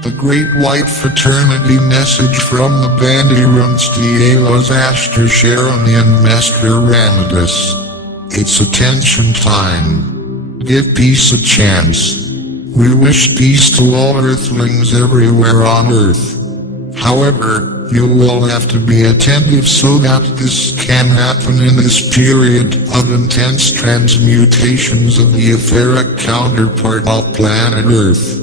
The Great White Fraternity message from the Bandeirantes Ashtar, Sheran and Mestre Ramatis. It's attention time. Give peace a chance. We wish peace to all earthlings everywhere on earth. However, you will have to be attentive so that this can happen in this period of intense transmutations of the etheric counterpart of planet Earth.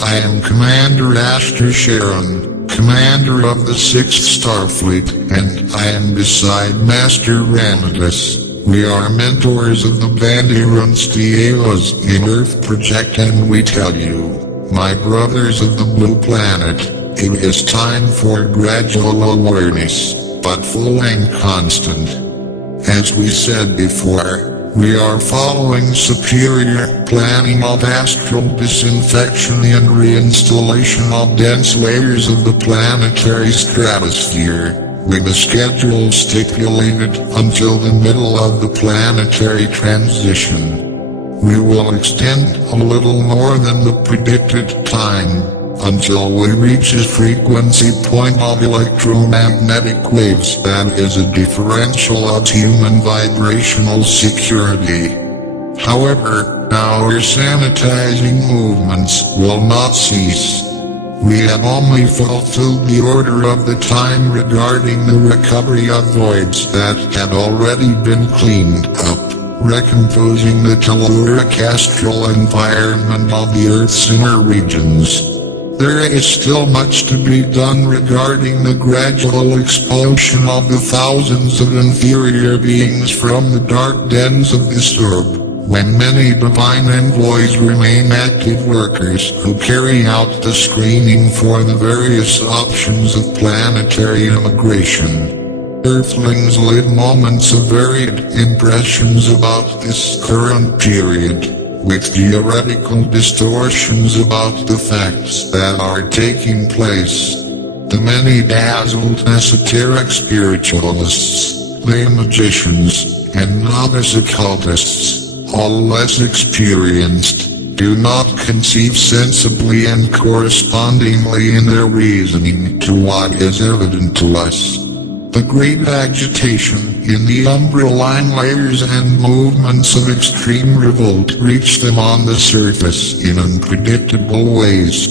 I am Commander Ashtar Sheran, Commander of the 6th Starfleet, and I am beside Master Ramatis. We are mentors of the Bandeirantes in Earth Project, and we tell you, my brothers of the Blue Planet, it is time for gradual awareness, but full and constant. As we said before, we are following superior planning of astral disinfection and reinstallation of dense layers of the planetary stratosphere, with a schedule stipulated until the middle of the planetary transition. We will extend a little more than the predicted time, until we reach a frequency point of electromagnetic waves that is a differential of human vibrational security. However, our sanitizing movements will not cease. We have only fulfilled the order of the time regarding the recovery of voids that had already been cleaned up, recomposing the telluric astral environment of the Earth's inner regions. There is still much to be done regarding the gradual expulsion of the thousands of inferior beings from the dark dens of this orb, when many divine envoys remain active workers who carry out the screening for the various options of planetary immigration. Earthlings live moments of varied impressions about this current period, with theoretical distortions about the facts that are taking place. The many dazzled esoteric spiritualists, lay magicians, and novice occultists, all less experienced, do not conceive sensibly and correspondingly in their reasoning to what is evident to us. The great agitation in the umbraline layers and movements of extreme revolt reach them on the surface in unpredictable ways.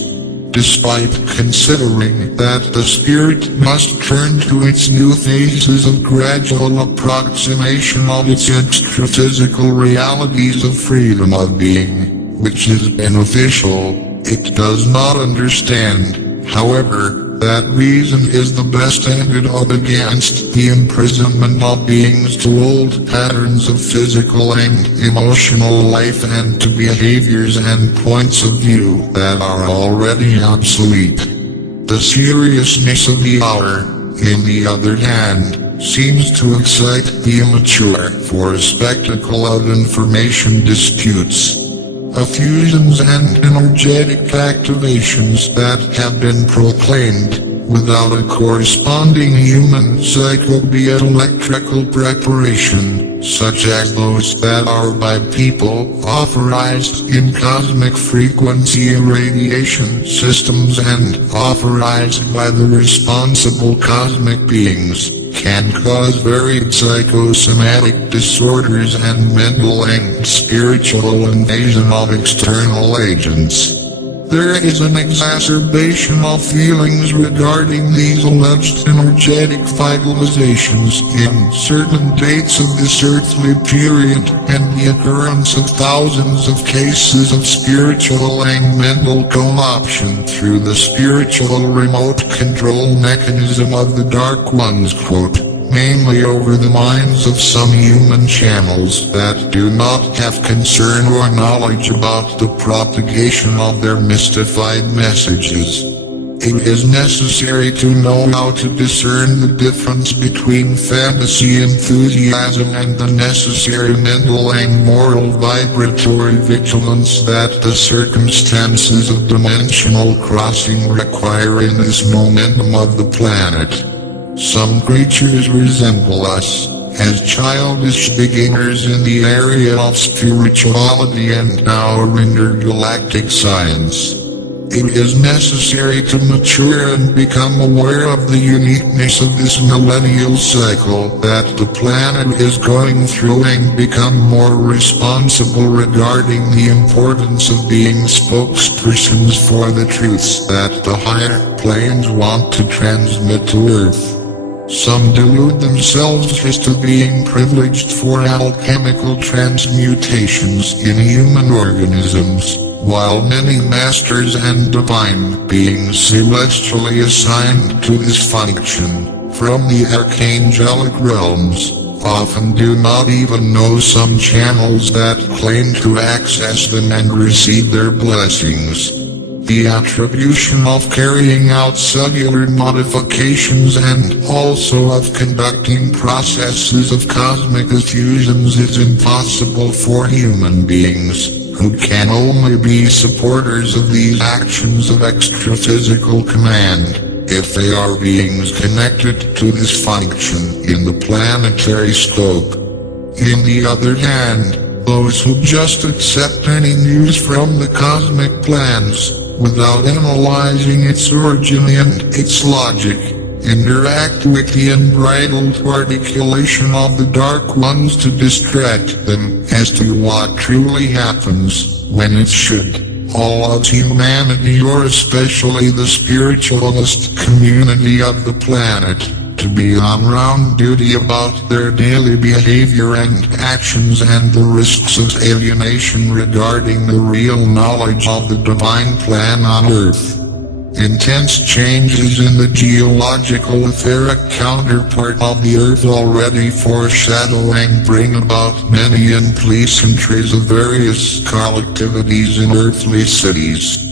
Despite considering that the spirit must turn to its new phases of gradual approximation of its extra-physical realities of freedom of being, which is beneficial, it does not understand, however, that reason is the best antidote against the imprisonment of beings to old patterns of physical and emotional life and to behaviors and points of view that are already obsolete. The seriousness of the hour, in the other hand, seems to excite the immature for a spectacle of information disputes. Fusions and energetic activations that have been proclaimed, without a corresponding human psycho-electrical preparation, such as those that are by people authorized in cosmic frequency irradiation systems and authorized by the responsible cosmic beings, can cause varied psychosomatic disorders and mental and spiritual invasion of external agents. There is an exacerbation of feelings regarding these alleged energetic vitalizations in certain dates of this earthly period, and the occurrence of thousands of cases of spiritual and mental co-option through the spiritual remote control mechanism of the Dark Ones, mainly over the minds of some human channels that do not have concern or knowledge about the propagation of their mystified messages. It is necessary to know how to discern the difference between fantasy enthusiasm and the necessary mental and moral vibratory vigilance that the circumstances of dimensional crossing require in this momentum of the planet. Some creatures resemble us, as childish beginners in the area of spirituality and our intergalactic science. It is necessary to mature and become aware of the uniqueness of this millennial cycle that the planet is going through and become more responsible regarding the importance of being spokespersons for the truths that the higher planes want to transmit to Earth. Some delude themselves as to being privileged for alchemical transmutations in human organisms, while many masters and divine beings celestially assigned to this function, from the archangelic realms, often do not even know some channels that claim to access them and receive their blessings. The attribution of carrying out cellular modifications and also of conducting processes of cosmic effusions is impossible for human beings, who can only be supporters of these actions of extra-physical command, if they are beings connected to this function in the planetary scope. In the other hand, those who just accept any news from the cosmic plans, without analyzing its origin and its logic, interact with the unbridled articulation of the Dark Ones to distract them as to what truly happens, when it should. All of humanity, or especially the spiritualist community of the planet, to be on round duty about their daily behavior and actions and the risks of alienation regarding the real knowledge of the divine plan on Earth. Intense changes in the geological etheric counterpart of the Earth already foreshadow and bring about many unpleasantries of various collectivities in earthly cities.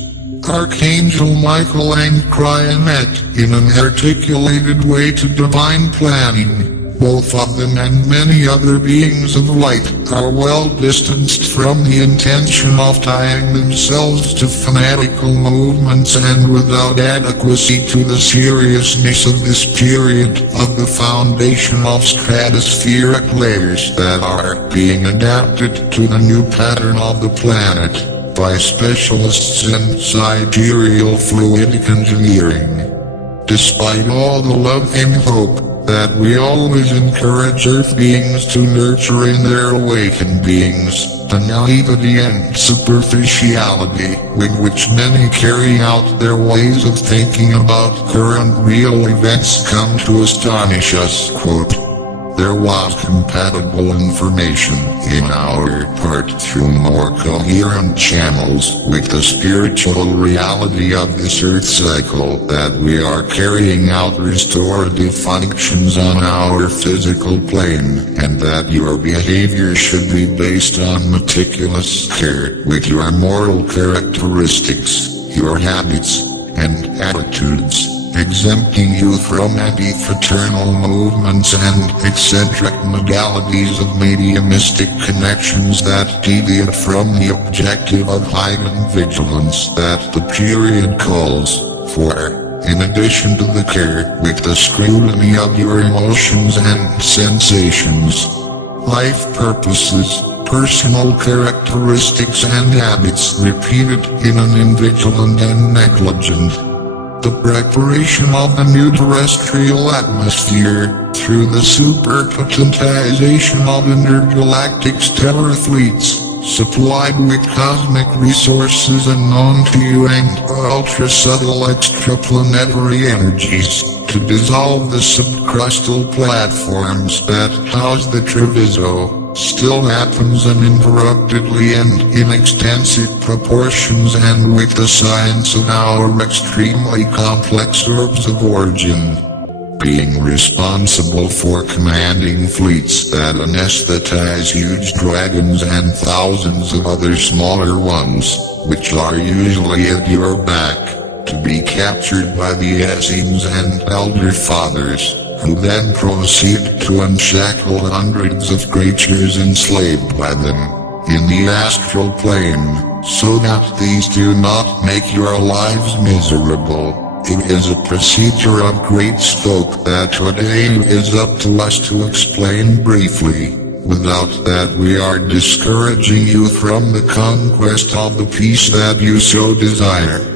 Archangel Michael and Cryonet, in an articulated way to divine planning, both of them and many other beings of light, are well distanced from the intention of tying themselves to fanatical movements and without adequacy to the seriousness of this period of the foundation of stratospheric layers that are being adapted to the new pattern of the planet by specialists in sidereal fluidic engineering. Despite all the love and hope that we always encourage Earth beings to nurture in their awakened beings, the naivety and superficiality with which many carry out their ways of thinking about current real events come to astonish us. Quote, there was compatible information in our part through more coherent channels with the spiritual reality of this Earth cycle that we are carrying out restorative functions on our physical plane, and that your behavior should be based on meticulous care with your moral characteristics, your habits, and attitudes, exempting you from anti-fraternal movements and eccentric modalities of mediumistic connections that deviate from the objective of heightened vigilance that the period calls for, in addition to the care with the scrutiny of your emotions and sensations, life purposes, personal characteristics and habits repeated in an invigilant and negligent. The preparation of a new terrestrial atmosphere, through the superpotentization of intergalactic stellar fleets, supplied with cosmic resources unknown to you and ultra-subtle extraplanetary energies, to dissolve the subcrustal platforms that house the Treviso, still happens uninterruptedly and in extensive proportions and with the science of our extremely complex orbs of origin, being responsible for commanding fleets that anesthetize huge dragons and thousands of other smaller ones, which are usually at your back, to be captured by the Essenes and Elder Fathers, who then proceed to unshackle hundreds of creatures enslaved by them, in the astral plane, so that these do not make your lives miserable. It is a procedure of great scope that today is up to us to explain briefly, without that we are discouraging you from the conquest of the peace that you so desire.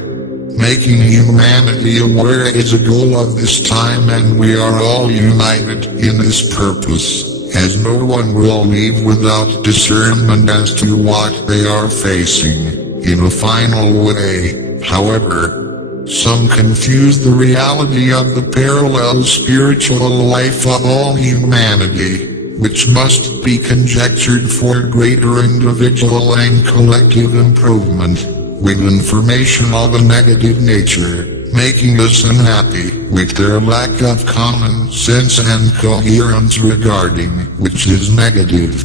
Making humanity aware is a goal of this time, and we are all united in this purpose, as no one will leave without discernment as to what they are facing, in a final way. However, some confuse the reality of the parallel spiritual life of all humanity, which must be conjectured for greater individual and collective improvement, with information of a negative nature, making us unhappy with their lack of common sense and coherence regarding which is negative.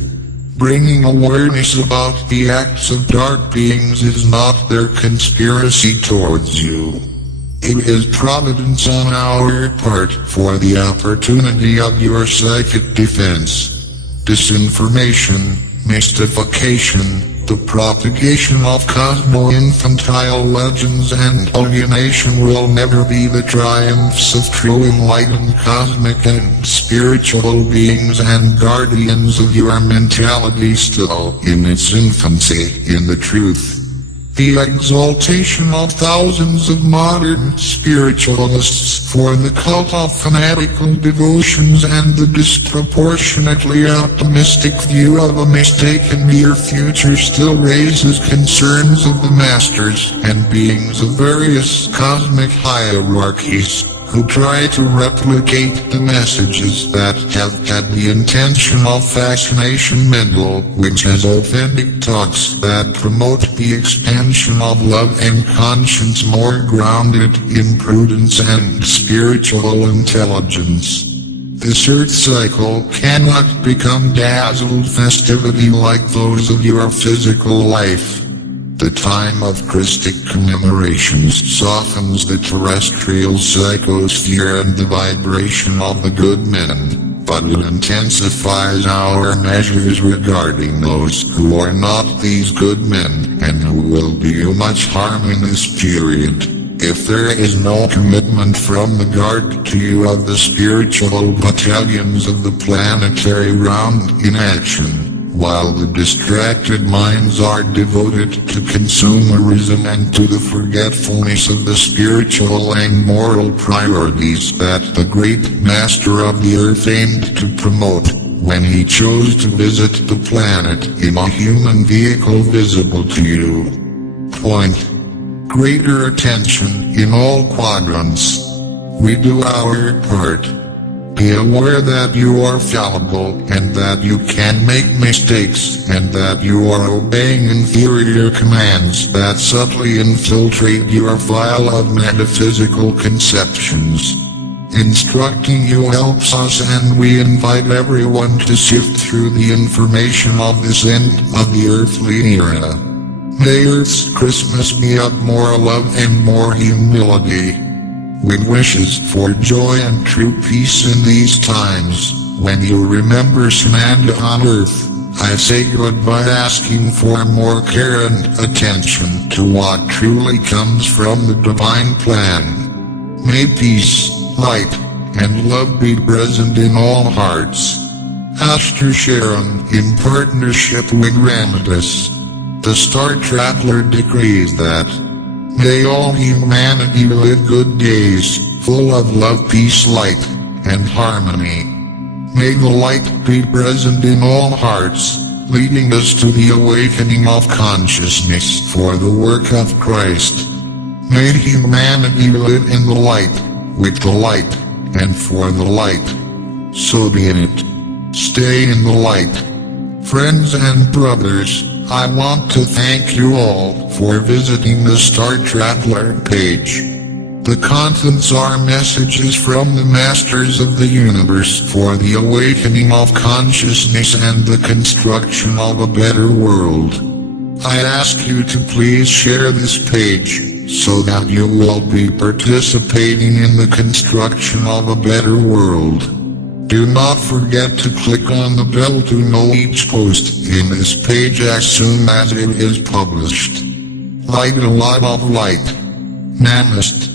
Bringing awareness about the acts of dark beings is not their conspiracy towards you. It is providence on our part for the opportunity of your psychic defense. Disinformation, mystification, the propagation of cosmo-infantile legends and alienation will never be the triumphs of true enlightened cosmic and spiritual beings and guardians of your mentality still in its infancy in the truth. The exaltation of thousands of modern spiritualists for the cult of fanatical devotions and the disproportionately optimistic view of a mistaken near future still raises concerns of the masters and beings of various cosmic hierarchies, who try to replicate the messages that have had the intention of fascination mental, which has authentic talks that promote the expansion of love and conscience more grounded in prudence and spiritual intelligence. This earth cycle cannot become dazzled festivity like those of your physical life. The time of Christic commemorations softens the terrestrial psychosphere and the vibration of the good men, but it intensifies our measures regarding those who are not these good men and who will do you much harm in this period. If there is no commitment from the guard to you of the spiritual battalions of the planetary round in action, while the distracted minds are devoted to consumerism and to the forgetfulness of the spiritual and moral priorities that the great master of the earth aimed to promote when he chose to visit the planet in a human vehicle visible to you. Point. Greater attention in all quadrants. We do our part. Be aware that you are fallible and that you can make mistakes and that you are obeying inferior commands that subtly infiltrate your file of metaphysical conceptions. Instructing you helps us, and we invite everyone to sift through the information of this end of the earthly era. May Earth's Christmas be of more love and more humility, with wishes for joy and true peace in these times. When you remember Sananda on Earth, I say goodbye, asking for more care and attention to what truly comes from the divine plan. May peace, light, and love be present in all hearts. Ashtar Sheran, in partnership with Ramatis. The Star Traveler decrees that may all humanity live good days, full of love, peace, light, and harmony. May the light be present in all hearts, leading us to the awakening of consciousness for the work of Christ. May humanity live in the light, with the light, and for the light. So be it. Stay in the light. Friends and brothers, I want to thank you all for visiting the Star Traveler page. The contents are messages from the Masters of the Universe for the awakening of consciousness and the construction of a better world. I ask you to please share this page, so that you will be participating in the construction of a better world. Do not forget to click on the bell to know each post in this page as soon as it is published. Light, a lot of light. Namaste.